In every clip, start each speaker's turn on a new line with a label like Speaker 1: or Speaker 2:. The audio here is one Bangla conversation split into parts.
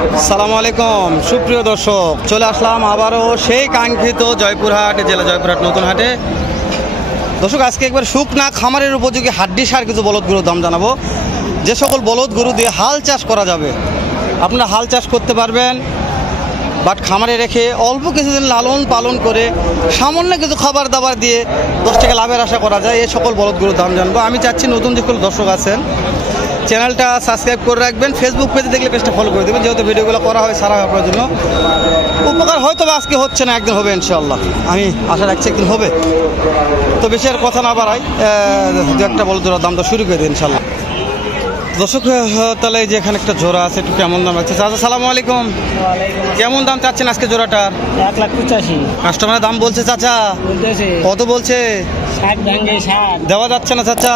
Speaker 1: সালামু আলাইকুম, সুপ্রিয় দর্শক। চলে আসলাম আবারও সেই কাঙ্ক্ষিত জয়পুরহাট, জেলা জয়পুরহাট নতুন হাটে। দর্শক, আজকে একবার শুকনা খামারের উপযোগী হাড্ডি সার কিছু বলদ গরুর দাম জানাব। যে সকল বলদ গরু দিয়ে হাল চাষ করা যাবে, আপনারা হাল চাষ করতে পারবেন। বাট খামারে রেখে অল্প কিছুদিন লালন পালন করে সামান্য কিছু খাবার দাবার দিয়ে দশ টাকা লাভের আশা করা যায়। এই সকল বলদ গরুর দাম জানব। আমি চাচ্ছি নতুন যে সকল দর্শক আছেন চ্যানেলটা সাবস্ক্রাইব করে রাখবেন। ফেসবুক পেজে দেখলে পেজটা ফলো করে দেবেন। যেহেতু ভিডিওগুলো করা হয় সারা আপনার জন্য। উপকার হয়তো বা আজকে হচ্ছে না একদিন হবে ইনশাল্লাহ আমি আশা রাখছি একদিন হবে। তো বেশি আর কথা না বাড়াই দু একটা বলদ জোড়ার দাম তো শুরু করে দিই ইনশাল্লাহ দর্শক তাহলে যে এখানে একটা জোড়া আছে একটু কেমন দাম আছে চাচা সালামু আলাইকুম। কেমন দাম চাচ্ছেন আজকে জোড়াটার?
Speaker 2: এক লাখ পঁচাশি।
Speaker 1: কাস্টমারের দাম বলছে চাচা। কত বলছে? দেওয়া যাচ্ছে না চাচা।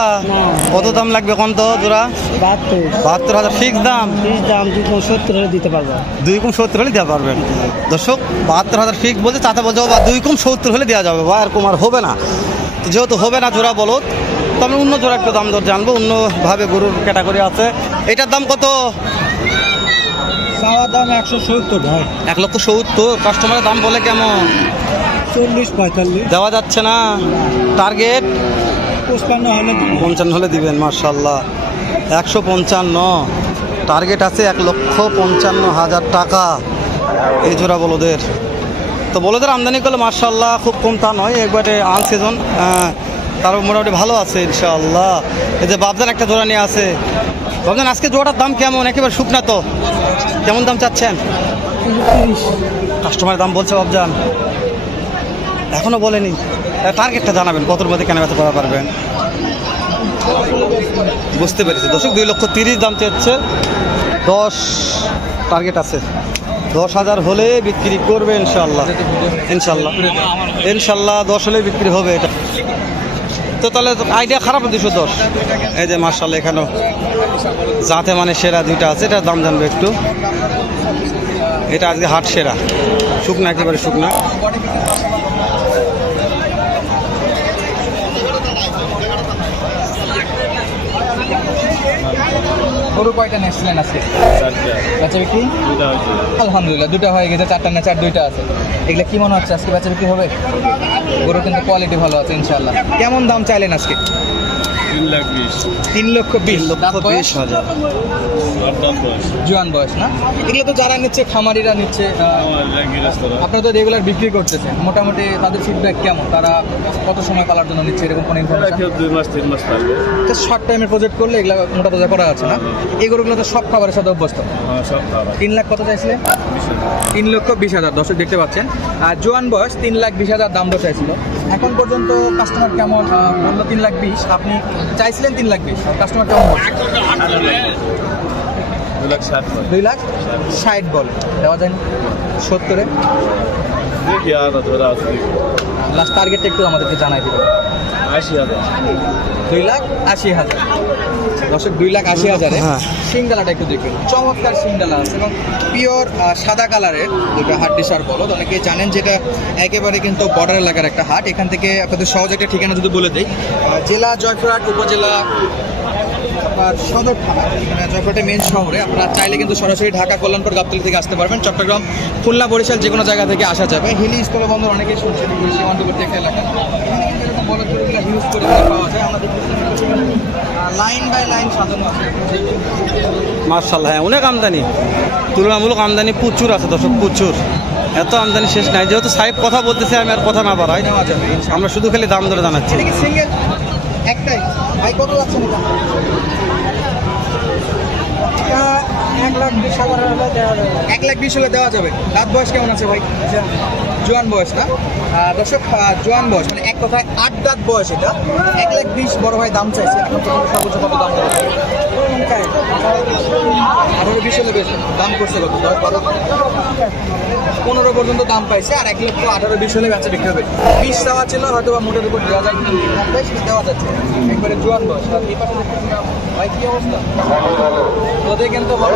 Speaker 1: কত দাম লাগবে কোন তো জোড়া?
Speaker 2: বাহাত্তর।
Speaker 1: বাহাত্তর হাজার ফিক্স দাম?
Speaker 2: পিস দাম দুই কোন সত্তর হলে দিতে পারব।
Speaker 1: দুই কম সত্তর হলে দেওয়া পারবেন। দর্শক বাহাত্তর হাজার ফিক্স বলছে চাচা বলছে বা দুই কম সত্তর হলে দেওয়া যাবে। বা আর কম আর হবে না। যেহেতু হবে না জোড়া বলত তো আমি অন্য জোড়া একটু দাম দর জানব। অন্যভাবে গরুর ক্যাটাগরি আছে। এটার দাম কত?
Speaker 2: চাওয়ার দাম একশো সত্তর
Speaker 1: এক লক্ষ সত্তর। কাস্টমারের দাম বলে কেমন?
Speaker 2: চল্লিশ পঁয়তাল্লিশ।
Speaker 1: দেওয়া যাচ্ছে না। টার্গেট
Speaker 2: পঁচপান্ন হলে
Speaker 1: পঞ্চান্ন হলে দিবেন মার্শাল্লাহ একশো পঞ্চান্ন। টার্গেট আছে এক লক্ষ পঞ্চান্ন হাজার টাকা। এই জোড়া বলদের। তো বলদের আমদানি করলে মার্শাল্লাহ খুব কম তা নয় একবারে আন সিজন তার মোটামুটি ভালো আছে ইনশাআল্লাহ। এই যে বাবজান একটা জোড়া নিয়ে আছে। বাবজান আজকে জোড়াটার দাম কেমন? একেবারে শুকনা তো। কেমন দাম চাচ্ছেন? কাস্টমারের দাম বলছে বাবজান এখনও বলেনি। টার্গেটটা জানাবেন, কতর মধ্যে কেনা বেচা করা পারবেন? বুঝতে পেরেছি। দর্শক, দুই লক্ষ তিরিশ দাম চেয়েছে। দশ টার্গেট আছে। দশ হাজার হলে বিক্রি করবে ইনশাল্লাহ ইনশাল্লাহ ইনশাল্লাহ দশ হলে বিক্রি হবে এটা। তো তাহলে আইডিয়া খারাপ দুশো দশ? এই যে মার্শাল্লাহ এখানেও যাতে মানে সেরা দুইটা আছে, এটার দাম জানবে একটু। এটা আজকে হাট সেরা। শুকনা, একেবারে শুকনা।
Speaker 3: গরু কয়টা নিয়েছিলেন আজকে বাচ্চা বিক্রি? আলহামদুলিল্লাহ দুটো হয়ে গেছে চারটা না চার দুইটা আছে। এগুলো কি মনে হচ্ছে আজকে বিক্রি হবে? গরু কিন্তু কোয়ালিটি ভালো আছে ইনশাল্লাহ কেমন দাম চাইলেন আজকে?
Speaker 4: তিন লাখ বিশ।
Speaker 3: তিন লক্ষ বিশ।
Speaker 1: লক্ষ? বিশ হাজার।
Speaker 3: জোয়ান বয়স না? এগুলো তো যারা নিচ্ছে খামারিরা নিচ্ছে আপনারা তো রেগুলার বিক্রি করতেছেন। মোটামুটি তাদের ফিডব্যাক কেমন? তারা কত সময় পালার জন্য নিচ্ছে? এরকম কোনো ইনফরমেশন
Speaker 4: দুই মাস তিন মাস থাকবে
Speaker 3: শর্ট টাইমের প্রজেক্ট করলে এগুলো মোটা তাজা করা আছে না? এই গরুগুলো তো সব খাবারের সাথে অভ্যস্ত।
Speaker 4: হ্যাঁ
Speaker 3: তিন লাখ কত চাইছিলেন তিন লক্ষ বিশ হাজার দর্শক দেখতে পাচ্ছেন। আর জোয়ান বয়স তিন লাখ বিশ হাজার দাম চাইছিল। এখন পর্যন্ত কাস্টমার কেমন? বলল তিন লাখ বিশ আপনি চাইছিলেন তিন লাখ বিশ। কাস্টমার কেমন। দুই লাখ ষাট বল। দেওয়া যায়নি সত্তরে। লাস্ট টার্গেটটা একটু আমাদেরকে জানাই দিবেন।
Speaker 4: আশি হাজার।
Speaker 3: দুই লাখ আশি হাজার। দর্শক দুই লাখ আশি হাজারে।
Speaker 1: হ্যাঁ।
Speaker 3: সিঙ্গালাটা একটু দেখবেন চমৎকার সিঙ্গালা আছে এবং পিওর সাদা কালারের দুটো হাট ডিসার বলদ। অনেকে জানেন যেটা একেবারে কিন্তু বর্ডার এলাকার একটা হাট। এখান থেকে আপনাদের সহজ একটা ঠিকানা যদি বলে দেই জেলা জয়পুরহাট উপজেলা আপনার সদর থানা মানে জয়পুরহাটের মেন শহরে। আপনারা চাইলে কিন্তু সরাসরি ঢাকা কল্যাণপুর গাবতলি থেকে আসতে পারবেন। চট্টগ্রাম খুলনা বরিশাল যে কোনো জায়গা থেকে আসা যাবে। হিলি স্থলবন্দর অনেকেই শুনছেন। সীমান্তবর্তী একটা এলাকা। এখানে কিন্তু এরকম বড় হিউজ করে পাওয়া যায় আমাদের লাইন বাই লাইন সাজানো আছে।
Speaker 1: মার্শাল্লাহ হ্যাঁ অনেক আমদানি। তুলনামূলক আমদানি প্রচুর আছে দর্শক প্রচুর। এত আমদানি শেষ নাই। যেহেতু সাহেব কথা বলতেছে আমি আর কথা না বাড়াই। আমরা শুধু খালি দাম ধরে জানাচ্ছি।
Speaker 3: একটাই। ভাই কত
Speaker 2: এক লাখ বিশ হাজার হলে দেওয়া যাবে।
Speaker 3: এক লাখ বিশ হলে দেওয়া যাবে। রাত বয়স কেমন আছে ভাই? জোয়ান বয়স না? দর্শক জোয়ান বয়স মানে এক কথায় আট দাঁত বয়স এটা। এক লাখ বিশ বড় ভাই দাম চাইছে। এখন সর্বোচ্চ কত দাম? আঠারো বিশ হলে বেশ দাম করছে কত? দশ বারো? পনেরো পর্যন্ত দাম পাইছে আর এক লক্ষ আঠারো বিশ হলে বেচা বিক্রি হবে। বিশ দেওয়া ছিল হয়তো বা মোটের উপর দেওয়া যায় দেওয়া যাচ্ছে। একবারে জোয়ান বয়স। আর এই পাশে ভাই কি অবস্থা? ওদের কিন্তু বড়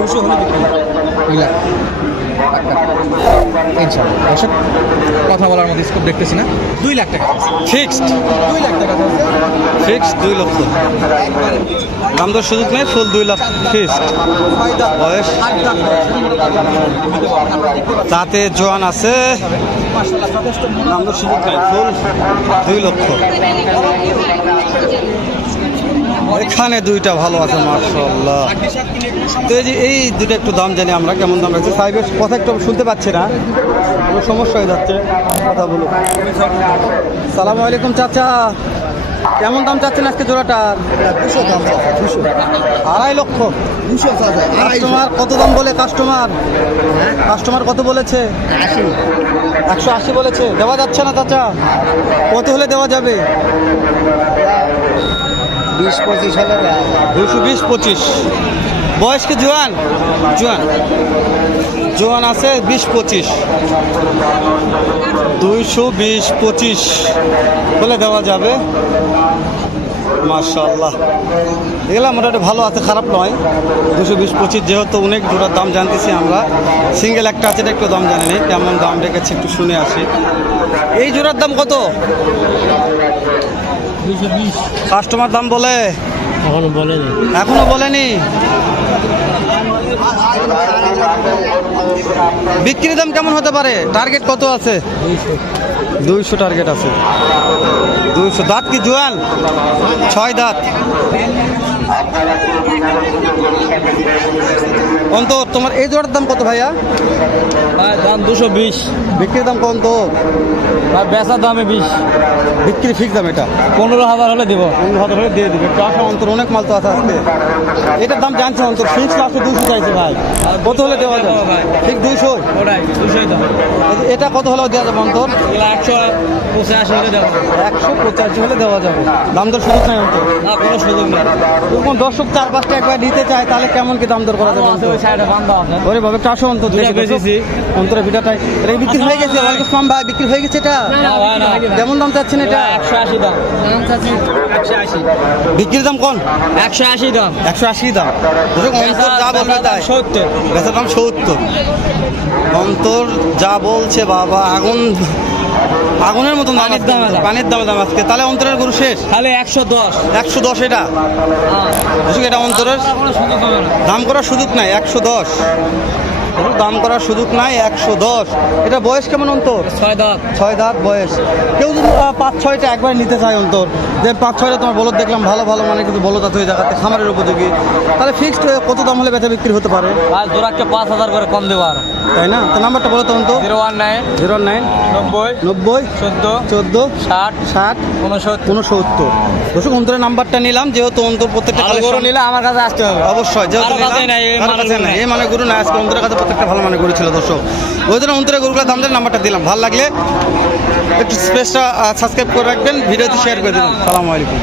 Speaker 3: দুশো হলে বিক্রি দুই লাখ। টাকা। দর্শক কথা বলার মধ্যে স্কোপ দেখতেছি না। দুই লাখ টাকা
Speaker 1: ফিক্সড
Speaker 3: দুই লাখ টাকা
Speaker 1: ফিক্সড দুই লক্ষ। দাম দর সুযোগ নেই ফুল দুই লাখ ফিক্সড বয়স? তাতে জোয়ান আছে। দাম দর সুযোগ নেই ফুল দুই লক্ষ। এখানে দুইটা ভালো আছে মার্শাল্লাহ তো এই যে এই দুটো একটু দাম জানি আমরা কেমন দাম রাখছি? সাহেবের কথা একটু শুনতে পাচ্ছি না। কোনো সমস্যা হয়ে যাচ্ছে। কথা বলো সালাম আলাইকুম চাচা। কেমন দাম চাচ্ছেন আজকে জোড়াটা? দুশো দাম দুশো। আড়াই লক্ষ। দুশো কাস্টমার কত দাম বলে কাস্টমার? কাস্টমার কত বলেছে? একশো আশি বলেছে। দেওয়া যাচ্ছে না চাচা। কত হলে দেওয়া যাবে?
Speaker 2: বিশ পঁচিশ হলে
Speaker 1: দুশো বিশ পঁচিশ। বয়স কি জোয়ান? জোয়ান। জোয়ান আছে বিশ পঁচিশ। দুইশো বিশ পঁচিশ। বলে দেওয়া যাবে। মার্শাল্লাহ এগুলো মোটামুটি ভালো আছে, খারাপ নয়। দুশো বিশ পঁচিশ যেহেতু অনেক জোড়ার দাম জানতেছি আমরা। সিঙ্গেল একটা আছে, একটু দাম জানি নি কেমন দাম রেখেছে একটু শুনে আসি। এই জোড়ার দাম কত? কাস্টমার দাম বলে?
Speaker 2: এখনও বলেনি।
Speaker 1: এখনও বলেনি? বিক্রির দাম কেমন হতে পারে? টার্গেট কত আছে?
Speaker 2: দুইশো
Speaker 1: দুইশো টার্গেট আছে। দুইশো দাঁত কি জোয়ান ছয় দাঁত। অন্তর তোমার এই জোড়ার দাম কত ভাইয়া?
Speaker 2: ভাই দাম দুশো বিশ।
Speaker 1: বিক্রির দাম কত?
Speaker 2: ভাই বেচার দামে বিশ।
Speaker 1: বিক্রি ফিক্স দাম এটা?
Speaker 2: পনেরো হাজার হলে দিব।
Speaker 1: অন্য হাজার হলে দিয়ে দিবে। একটু আসা অন্তর অনেক মাল তো আছে আজকে। এটার দাম জানছে অন্তর। ফিক্স লাস্টে দুশো চাইছে ভাই। কত হলে দেওয়া যাবে? ঠিক দুশো?
Speaker 2: ওটাই দুশোই দাম
Speaker 1: এটা কত হলেও দেওয়া যাবে অন্তর?
Speaker 2: একশো পঁচাশি হলে দেবো
Speaker 1: একশো পঁচাশি হলে দেওয়া যাবে। দাম দর সুযোগ নাই অন্তর?
Speaker 2: না কোনো সুযোগ নেই।
Speaker 1: যখন দর্শক চার পাঁচটা একবার নিতে চায় তাহলে কেমন কি দাম দর করা যাবে? ওরে বাবা একটু আসো অন্তর অন্তরে ভিটাটাই এটা বিক্রি হয়ে গেছে? ওয়ালাইকুম আসসালাম ভাই বিক্রি হয়ে গেছে এটা? কেমন দাম চাচ্ছেন এটা?
Speaker 2: একশো আশি দাম। দাম চাচ্ছি একশো আশি।
Speaker 1: বিক্রির দাম কোন?
Speaker 2: একশো আশি দাম।
Speaker 1: একশো আশি দাম। অন্তর যা বলবে তাই।
Speaker 2: সত্তর।
Speaker 1: বেচার দাম সত্তর। অন্তর যা বলছে বাবা আগুন আগুনের মতন
Speaker 2: পানির দাম আছে।
Speaker 1: পানির দামে দাম আজকে তাহলে অন্তরের গরু শেষ?
Speaker 2: তাহলে একশো দশ।
Speaker 1: একশো দশ এটা? দর্শক এটা অন্তরের? দাম করার সুযোগ নাই একশো দশ। দাম করার সুযোগ নাই একশো দশ। এটা বয়স কেমন অন্তর?
Speaker 2: ছয় দাঁত।
Speaker 1: ছয় দাঁত বয়স। কেউ যদি পাঁচ ছয়টা একবার নিতে চায় অন্তর যে পাঁচ ছয়টা তোমার বলদ দেখলাম ভালো ভালো মানে কিন্তু বলদ আছে ওই জায়গাতে খামারের উপযোগী। তাহলে ফিক্সড কত দাম হলে বেচা বিক্রি হতে পারে?
Speaker 2: আর জোড়াকে পাঁচ হাজার করে কম দেবো আর।
Speaker 1: তাই না? তো নাম্বারটা বলো তখন তো
Speaker 2: zero one nine.
Speaker 1: Zero nine.
Speaker 2: নব্বই।
Speaker 1: নব্বই।
Speaker 2: চোদ্দ।
Speaker 1: চোদ্দ।
Speaker 2: ষাট।
Speaker 1: ষাট।
Speaker 2: উনসত্তর
Speaker 1: উনসত্তর দর্শক অন্তরের নাম্বারটা নিলাম যেহেতু অন্তর প্রত্যেকটা
Speaker 2: ভালো গরু নিলে আমার কাছে আসতে হবে।
Speaker 1: অবশ্যই যেহেতু
Speaker 2: কাছে
Speaker 1: নিলাম, এই মানে গরু না আজকে অন্তরের কাছে প্রত্যেকটা ভালো মানে গরু ছিল দর্শক। ওই জন্য অন্তরের গরুগুলোর দাম দিয়ে নাম্বারটা দিলাম। ভালো লাগলে একটু স্পেসটা সাবস্ক্রাইব করে রাখবেন ভিডিওতে শেয়ার করে দেবেন। সালামু আলাইকুম।